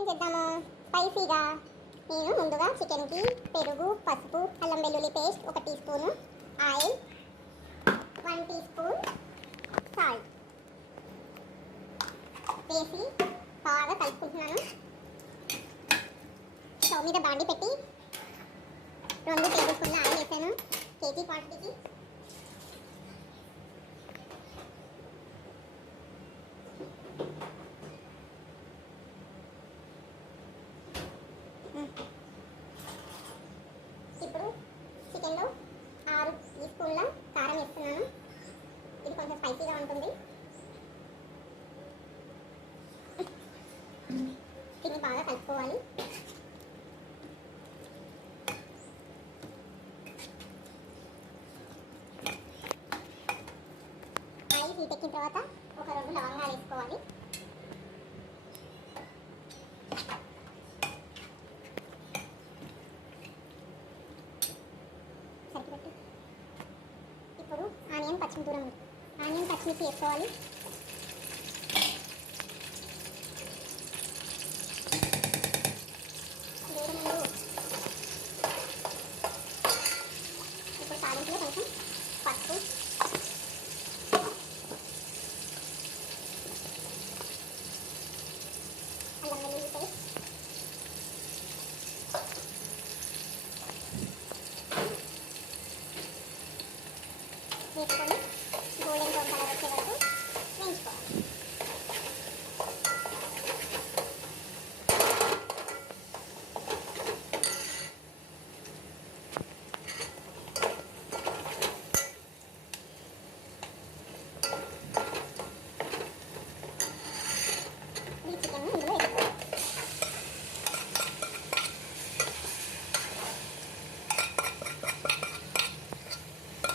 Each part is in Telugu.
చికెన్ చేద్దాము స్పైసీగా. నేను ముందుగా చికెన్కి పెరుగు, పసుపు, అల్లం వెల్లుల్లి paste 1 teaspoon, oil 1 teaspoon, salt వేసి బాగా కలుపుకుంటున్నాను. స్టవ్ మీద బాండి పెట్టి 2 టేబుల్ స్పూన్ల ఆయిల్ వేసాను కేజీ క్వాంటిటీకి. ఇప్పుడు చికెన్లో 6 టీ స్పూన్ల కారం వేస్తున్నాను. ఇది కొంచెం స్పైసీగా ఉంటుంది. దీన్ని బాగా కలుపుకోవాలి. ఆయిల్ హీట్ ఎక్కిన తర్వాత ఒక 2 లవంగాలు వేసుకోవాలి. ఇప్పుడు ఆనియన్ పచ్చిమిర్చి వేసుకోవాలి. ఇప్పుడు తాలింపులో కొంచెం పసుపు, అల్లం వెల్లుల్లి పేస్ట్, వేసుకొని గోల్డెన్ బ్రౌన్ కలర్ వచ్చే వరకు వేయించుకోవాలి. ఈ చికెన్ ఇందులో వేసుకోవాలి.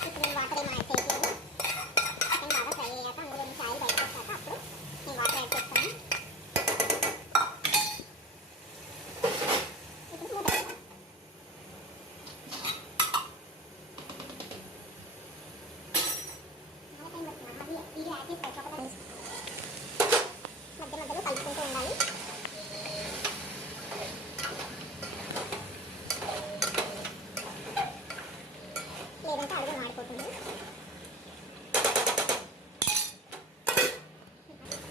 ఇప్పుడు నేను వాటర్ ఏమో యాడ్ చేయట్లేదు. చికెన్ బాగా ఫ్రై అయ్యాక అందులో నుంచి ఆయిల్ బయటకు వచ్చాక అప్పుడు నేను వాటర్ యాడ్ చేస్తాను. ఇప్పుడు మూత పెట్టాలి. ఇది యాడ్ చేసి మధ్య మధ్యలో కలుపుకుంటూ ఉండాలి. లేదంటే అడుగు మాడిపోతుంది.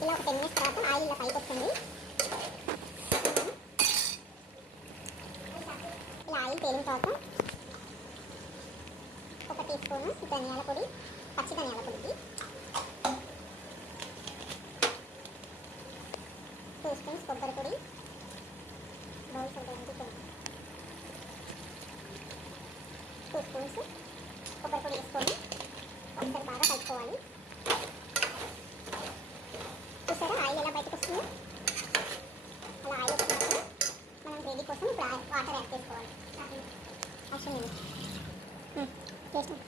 ఇలా ఒక 10 మినిట్స్ తర్వాత ఆయిల్ ఇలా పైకి వస్తుంది. ఇలా ఆయిల్ తేలిన తర్వాత 1 టీ స్పూను ధనియాల పొడి, పచ్చి ధనియాల పొడికి 2 స్పూన్స్ కొబ్బరి పొడి, బౌల్స్ ఉంటాయంటే 2 స్పూన్స్ కొబ్బరి పొడి వేసుకొని ఒకసారి బాగా కలుపుకోవాలి. చూసారా ఆయిల్ ఎలా బయటకు వస్తుందో? అలా ఆయిల్ వచ్చినప్పుడు మనం గ్రేవీ కోసం ఇప్పుడు వాటర్ యాడ్ చేసుకోవాలి. యాక్షన్ చేస్తాం.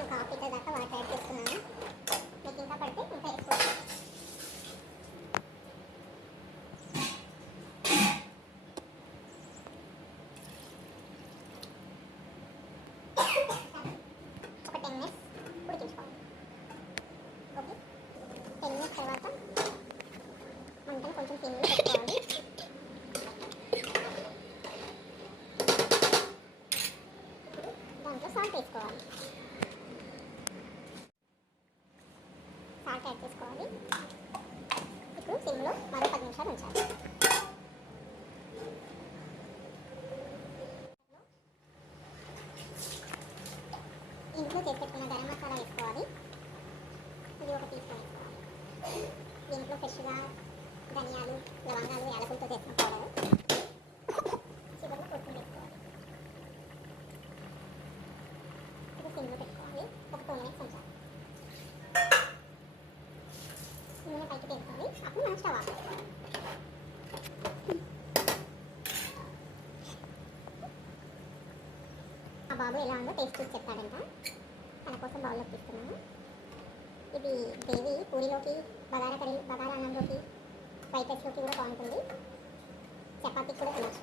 ఇంకా 1/2 లీటర్ దాకా వాటర్ యాడ్ చేస్తున్నాను. మీకు ఇంకా పడితే ఇంకా వేసుకోవాలి. ఒక 10 మినిట్స్ ఉడికించుకోవాలి. ఓకే, 10 మినిట్స్ తర్వాత మంటను కొంచెం సిమ్లో పెట్టుకోవాలి. ఇప్పుడు దాంట్లో సాల్ట్ వేసుకోవాలి. సాల్ట్ యాడ్ చేసుకోవాలి. ఇప్పుడు సిమ్లో మరో 10 నిమిషాలు ఉంచాలి. ఇంట్లో చేసి పెట్టుకున్న గరం మసాలా వేసుకోవాలి. ఇది 1 టీ స్పూన్ వేసుకోవాలి. దీంట్లో ఫ్రెష్గా ధనియాలు, లవంగాలు, యాలకులతో చేసిన పౌడర్. చివరిలో కొత్తిమీర వేసుకోవాలి. ఇది సిమ్లో పెట్టుకోవాలి. ఒక 2 మినిట్స్ ఉంచాలి. నూనె పైకి వేసుకోవాలి. అప్పుడు మనం స్టవ్ ఆఫ్ చేసుకోవాలి. ఆ బాబు ఎలా ఉందో టేస్ట్ చూసి చెప్తాడంట. తన కోసం బౌల్లోకి తీస్తున్నాను. ఇది గ్రేవీ పూరిలోకి, బగారా అన్నంలోకి, ఫ్రైడ్ రైస్లోకి కూడా బాగుంటుంది. చపాతీకి కూడా తినచ్చు.